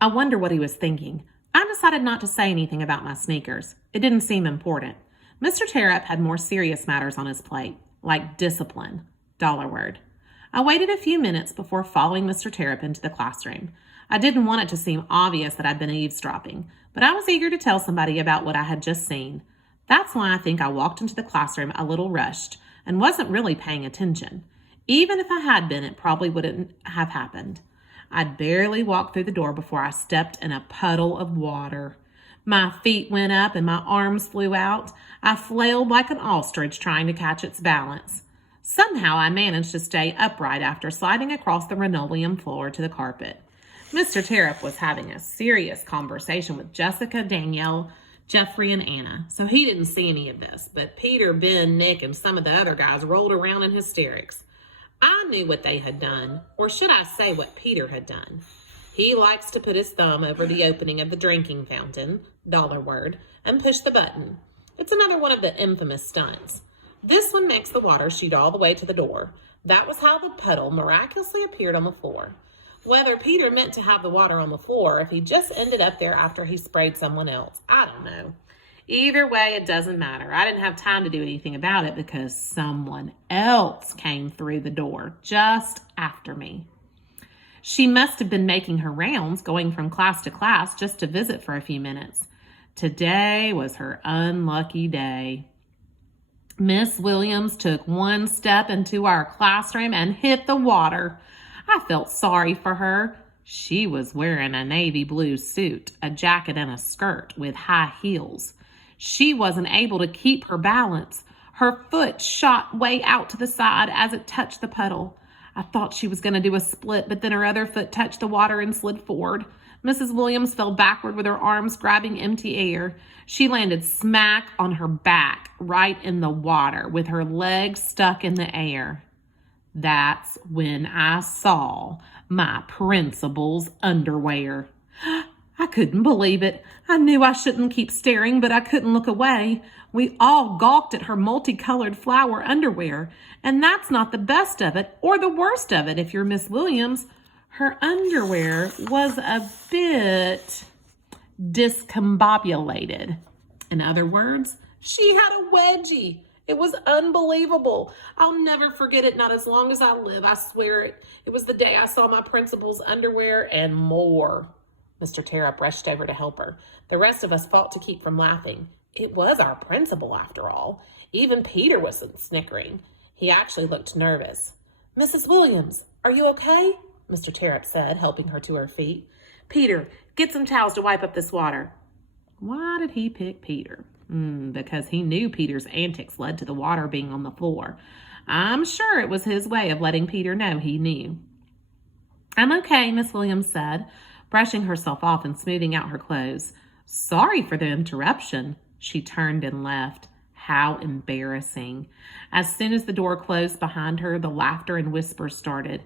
I wonder what he was thinking. I decided not to say anything about my sneakers. It didn't seem important. Mr. Terupt had more serious matters on his plate, like discipline. $. I waited a few minutes before following Mr. Terupt into the classroom. I didn't want it to seem obvious that I'd been eavesdropping, but I was eager to tell somebody about what I had just seen. That's why I think I walked into the classroom a little rushed and wasn't really paying attention. Even if I had been, it probably wouldn't have happened. I'd barely walked through the door before I stepped in a puddle of water. My feet went up and my arms flew out. I flailed like an ostrich trying to catch its balance. Somehow I managed to stay upright after sliding across the linoleum floor to the carpet. Mr. Terupt was having a serious conversation with Jessica, Danielle, Jeffrey, and Anna, so he didn't see any of this, but Peter, Ben, Nick, and some of the other guys rolled around in hysterics. I knew what they had done, or should I say what Peter had done. He likes to put his thumb over the opening of the drinking fountain, $, and push the button. It's another one of the infamous stunts. This one makes the water shoot all the way to the door. That was how the puddle miraculously appeared on the floor. Whether Peter meant to have the water on the floor or if he just ended up there after he sprayed someone else, I don't know. Either way, it doesn't matter. I didn't have time to do anything about it because someone else came through the door just after me. She must have been making her rounds, going from class to class just to visit for a few minutes. Today was her unlucky day. Miss Williams took one step into our classroom and hit the water. I felt sorry for her. She was wearing a navy blue suit, a jacket, and a skirt with high heels. She wasn't able to keep her balance. Her foot shot way out to the side as it touched the puddle. I thought she was going to do a split, but then her other foot touched the water and slid forward. Mrs. Williams fell backward with her arms grabbing empty air. She landed smack on her back, right in the water, with her legs stuck in the air. That's when I saw my principal's underwear. I couldn't believe it. I knew I shouldn't keep staring, but I couldn't look away. We all gawked at her multicolored flower underwear, and that's not the best of it or the worst of it if you're Miss Williams. Her underwear was a bit discombobulated. In other words, she had a wedgie. It was unbelievable. I'll never forget it, not as long as I live. I swear it. It was the day I saw my principal's underwear and more. Mr. Terupt rushed over to help her. The rest of us fought to keep from laughing. It was our principal, after all. Even Peter wasn't snickering. He actually looked nervous. Mrs. Williams, are you okay? Mr. Terupt said, helping her to her feet. Peter, get some towels to wipe up this water. Why did he pick Peter? Because he knew Peter's antics led to the water being on the floor. I'm sure it was his way of letting Peter know he knew. I'm okay, Miss Williams said, brushing herself off and smoothing out her clothes. Sorry for the interruption. She turned and left. How embarrassing. As soon as the door closed behind her, the laughter and whispers started.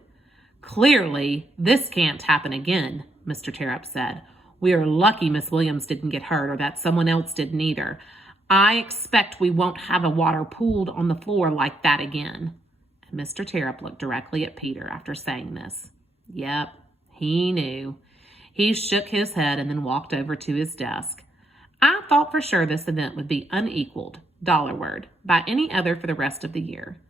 Clearly, this can't happen again, Mr. Terupt said. We are lucky Miss Williams didn't get hurt or that someone else didn't either. I expect we won't have a water pooled on the floor like that again. And Mr. Terupt looked directly at Peter after saying this. Yep, he knew. He shook his head and then walked over to his desk. I thought for sure this event would be unequaled, $, by any other for the rest of the year.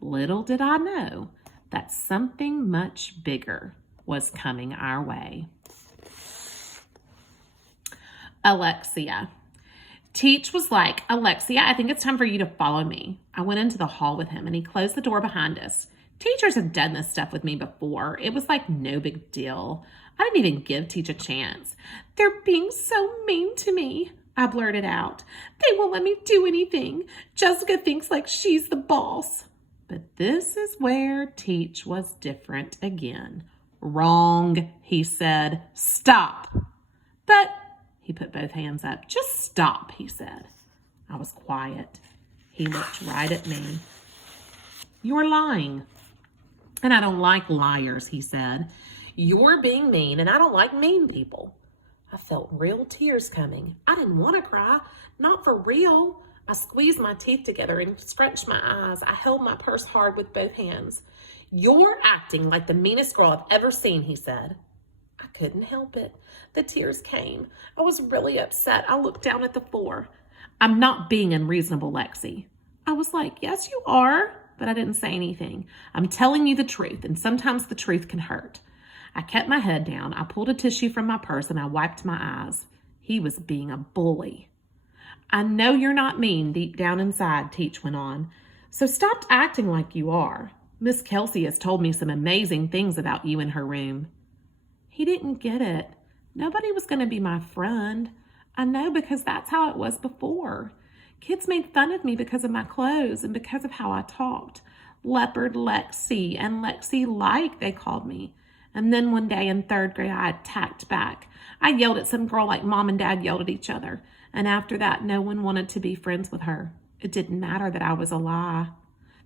Little did I know that something much bigger was coming our way. Lexia. Teach was like, Alexia, I think it's time for you to follow me. I went into the hall with him and he closed the door behind us. Teachers have done this stuff with me before. It was like no big deal. I didn't even give Teach a chance. They're being so mean to me, I blurted out. They won't let me do anything. Jessica thinks like she's the boss. But this is where Teach was different again. Wrong, he said. Stop. But he put both hands up. Just stop, he said. I was quiet. He looked right at me. You're lying. And I don't like liars, he said. You're being mean, and I don't like mean people. I felt real tears coming. I didn't want to cry. Not for real. I squeezed my teeth together and scrunched my eyes. I held my purse hard with both hands. You're acting like the meanest girl I've ever seen, he said. I couldn't help it. The tears came. I was really upset. I looked down at the floor. I'm not being unreasonable, Lexi. I was like, yes, you are, but I didn't say anything. I'm telling you the truth, and sometimes the truth can hurt. I kept my head down. I pulled a tissue from my purse and I wiped my eyes. He was being a bully. I know you're not mean deep down inside, Teach went on. So stop acting like you are. Miss Kelsey has told me some amazing things about you in her room. He didn't get it. Nobody was going to be my friend. I know because that's how it was before. Kids made fun of me because of my clothes and because of how I talked. Leopard Lexi and Lexi like they called me. And then one day in 3rd grade, I attacked back. I yelled at some girl like Mom and Dad yelled at each other. And after that, no one wanted to be friends with her. It didn't matter that I was a lie.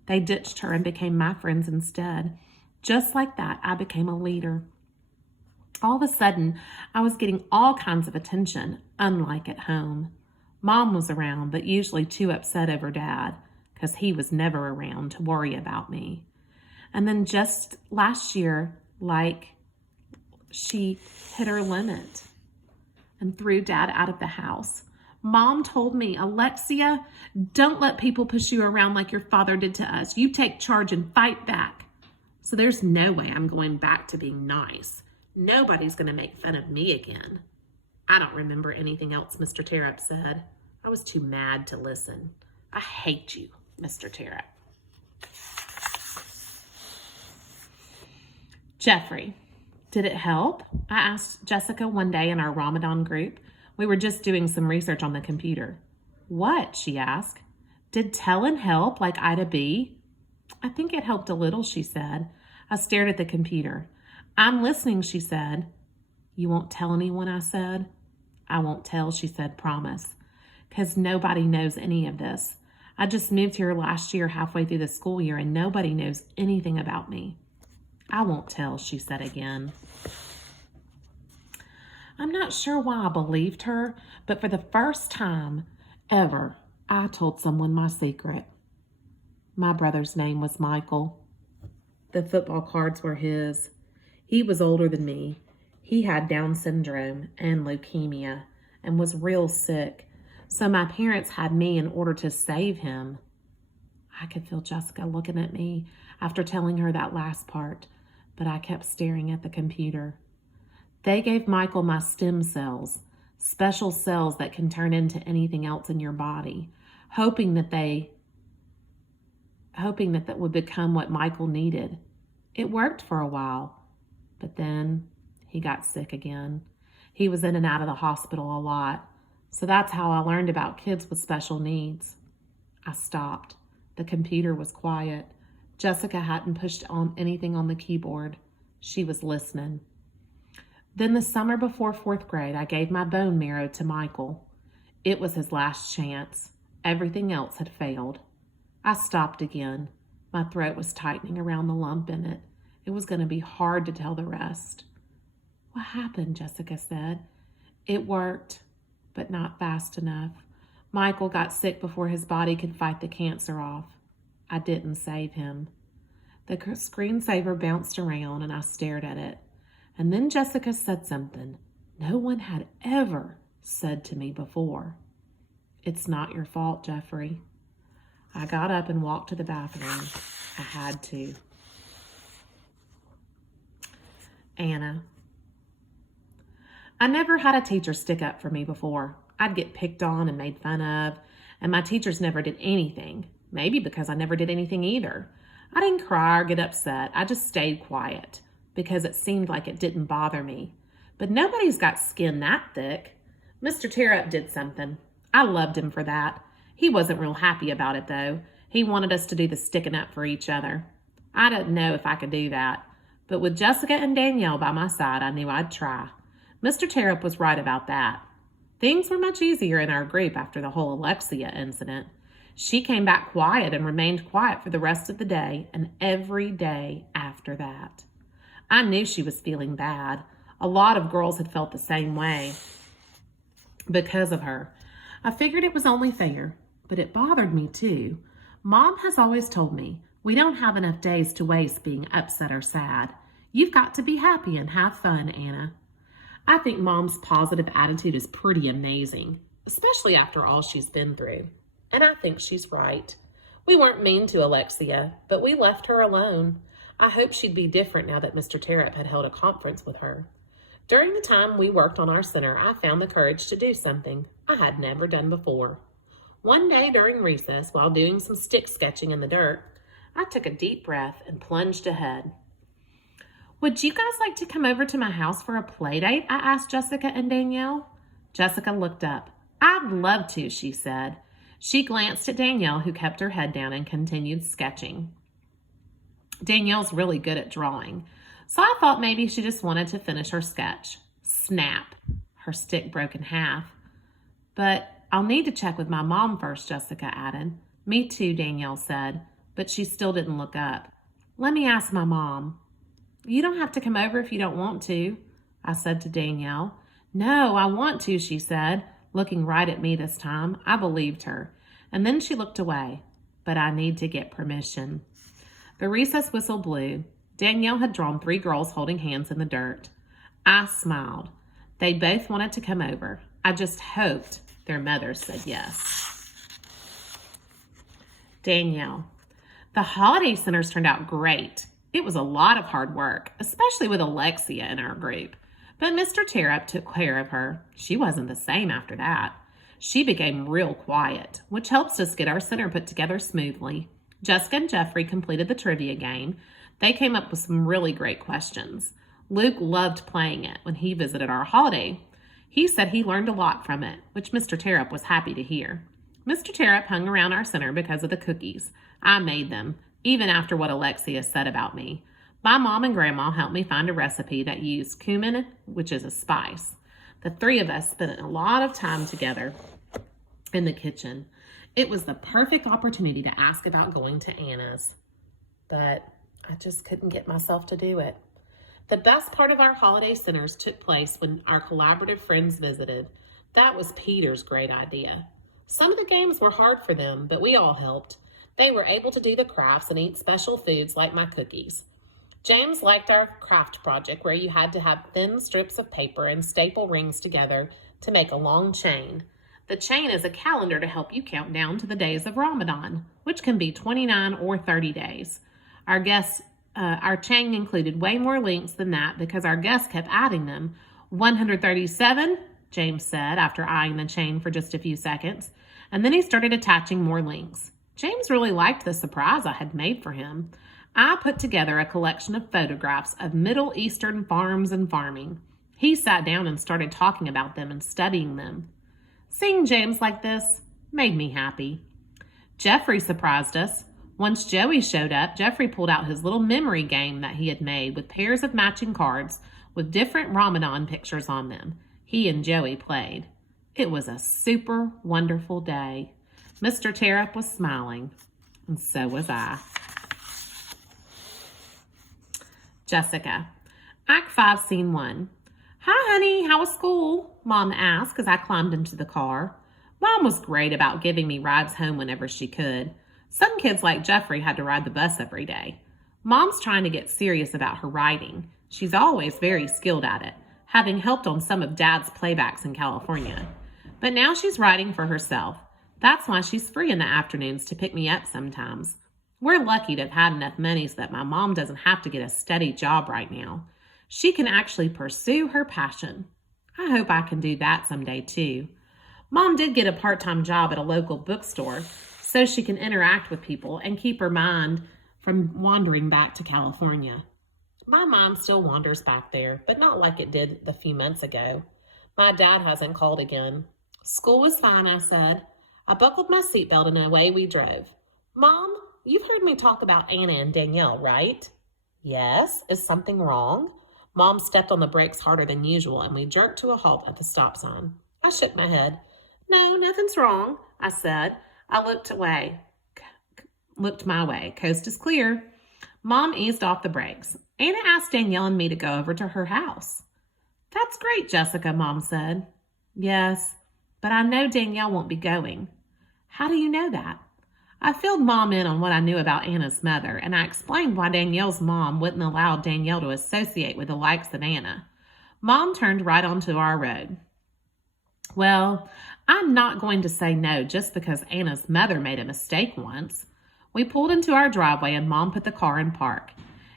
They ditched her and became my friends instead. Just like that, I became a leader. All of a sudden, I was getting all kinds of attention, unlike at home. Mom was around, but usually too upset over Dad, because he was never around to worry about me. And then just last year, she hit her limit and threw Dad out of the house. Mom told me, Alexia, don't let people push you around like your father did to us. You take charge and fight back. So there's no way I'm going back to being nice. Nobody's going to make fun of me again. I don't remember anything else Mr. Terupt said. I was too mad to listen. I hate you, Mr. Terupt. Jeffrey, did it help? I asked Jessica one day in our Ramadan group. We were just doing some research on the computer. What? She asked. Did telling help like Ida B? I think it helped a little, she said. I stared at the computer. I'm listening, she said. You won't tell anyone, I said. I won't tell, she said, promise. Because nobody knows any of this. I just moved here last year halfway through the school year and nobody knows anything about me. I won't tell, she said again. I'm not sure why I believed her, but for the first time ever, I told someone my secret. My brother's name was Michael. The football cards were his. He was older than me. He had Down syndrome and leukemia and was real sick. So my parents had me in order to save him. I could feel Jessica looking at me after telling her that last part, but I kept staring at the computer. They gave Michael my stem cells, special cells that can turn into anything else in your body, hoping that would become what Michael needed. It worked for a while, but then he got sick again. He was in and out of the hospital a lot, so that's how I learned about kids with special needs. I stopped. The computer was quiet. Jessica hadn't pushed on anything on the keyboard. She was listening. Then the summer before 4th grade, I gave my bone marrow to Michael. It was his last chance. Everything else had failed. I stopped again. My throat was tightening around the lump in it. It was going to be hard to tell the rest. What happened? Jessica said. It worked, but not fast enough. Michael got sick before his body could fight the cancer off. I didn't save him. The screensaver bounced around and I stared at it. And then Jessica said something no one had ever said to me before. It's not your fault, Jeffrey. I got up and walked to the bathroom. I had to. Anna. I never had a teacher stick up for me before. I'd get picked on and made fun of, and my teachers never did anything. Maybe because I never did anything either. I didn't cry or get upset. I just stayed quiet because it seemed like it didn't bother me. But nobody's got skin that thick. Mr. Terupt did something. I loved him for that. He wasn't real happy about it, though. He wanted us to do the sticking up for each other. I didn't know if I could do that. But with Jessica and Danielle by my side, I knew I'd try. Mr. Terupt was right about that. Things were much easier in our group after the whole Lexia incident. She came back quiet and remained quiet for the rest of the day and every day after that. I knew she was feeling bad. A lot of girls had felt the same way because of her. I figured it was only fair, but it bothered me too. Mom has always told me we don't have enough days to waste being upset or sad. You've got to be happy and have fun, Anna. I think Mom's positive attitude is pretty amazing, especially after all she's been through. And I think she's right. We weren't mean to Lexia, but we left her alone. I hope she'd be different now that Mr. Terupt had held a conference with her. During the time we worked on our center, I found the courage to do something I had never done before. One day during recess, while doing some stick sketching in the dirt, I took a deep breath and plunged ahead. Would you guys like to come over to my house for a play date? I asked Jessica and Danielle. Jessica looked up. I'd love to, she said. She glanced at Danielle, who kept her head down and continued sketching. Danielle's really good at drawing, so I thought maybe she just wanted to finish her sketch. Snap! Her stick broke in half. But I'll need to check with my mom first, Jessica added. Me too, Danielle said, but she still didn't look up. Let me ask my mom. You don't have to come over if you don't want to, I said to Danielle. No, I want to, she said, looking right at me this time. I believed her. And then she looked away. But I need to get permission. The recess whistle blew. Danielle had drawn 3 girls holding hands in the dirt. I smiled. They both wanted to come over. I just hoped their mothers said yes. Danielle. The holiday centers turned out great. It was a lot of hard work, especially with Lexia in our group. But Mr. Terupt took care of her. She wasn't the same after that. She became real quiet, which helps us get our center put together smoothly. Jessica and Jeffrey completed the trivia game. They came up with some really great questions. Luke loved playing it when he visited our holiday. He said he learned a lot from it, which Mr. Terupt was happy to hear. Mr. Terupt hung around our center because of the cookies. I made them, even after what Lexia said about me. My mom and grandma helped me find a recipe that used cumin, which is a spice. The 3 of us spent a lot of time together in the kitchen. It was the perfect opportunity to ask about going to Anna's, but I just couldn't get myself to do it. The best part of our holiday centers took place when our collaborative friends visited. That was Peter's great idea. Some of the games were hard for them, but we all helped. They were able to do the crafts and eat special foods like my cookies. James liked our craft project where you had to have thin strips of paper and staple rings together to make a long chain. The chain is a calendar to help you count down to the days of Ramadan, which can be 29 or 30 days. Our chain included way more links than that because our guests kept adding them. 137, James said after eyeing the chain for just a few seconds, and then he started attaching more links. James really liked the surprise I had made for him. I put together a collection of photographs of Middle Eastern farms and farming. He sat down and started talking about them and studying them. Seeing James like this made me happy. Jeffrey surprised us. Once Joey showed up, Jeffrey pulled out his little memory game that he had made with pairs of matching cards with different Ramadan pictures on them. He and Joey played. It was a super wonderful day. Mr. Terupt was smiling, and so was I. Jessica. Act 5, Scene 1. Hi, honey. How was school? Mom asked as I climbed into the car. Mom was great about giving me rides home whenever she could. Some kids like Jeffrey had to ride the bus every day. Mom's trying to get serious about her writing. She's always very skilled at it, having helped on some of Dad's playbacks in California. But now she's writing for herself. That's why she's free in the afternoons to pick me up sometimes. We're lucky to have had enough money so that my mom doesn't have to get a steady job right now. She can actually pursue her passion. I hope I can do that someday too. Mom did get a part-time job at a local bookstore so she can interact with people and keep her mind from wandering back to California. My mind still wanders back there, but not like it did a few months ago. My dad hasn't called again. School was fine, I said. I buckled my seatbelt and away we drove. Mom, you've heard me talk about Anna and Danielle, right? Yes. Is something wrong? Mom stepped on the brakes harder than usual and we jerked to a halt at the stop sign. I shook my head. No, nothing's wrong, I said. I looked my way. Coast is clear. Mom eased off the brakes. Anna asked Danielle and me to go over to her house. That's great, Jessica, Mom said. Yes, but I know Danielle won't be going. How do you know that? I filled Mom in on what I knew about Anna's mother, and I explained why Danielle's mom wouldn't allow Danielle to associate with the likes of Anna. Mom turned right onto our road. Well, I'm not going to say no just because Anna's mother made a mistake once. We pulled into our driveway and Mom put the car in park.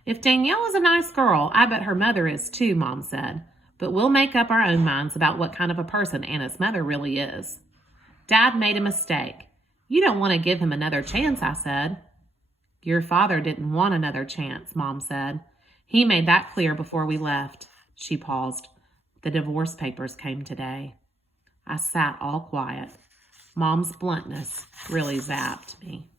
If Danielle is a nice girl, I bet her mother is too, Mom said. But we'll make up our own minds about what kind of a person Anna's mother really is. Dad made a mistake. You don't want to give him another chance, I said. Your father didn't want another chance, Mom said. He made that clear before we left. She paused. The divorce papers came today. I sat all quiet. Mom's bluntness really zapped me.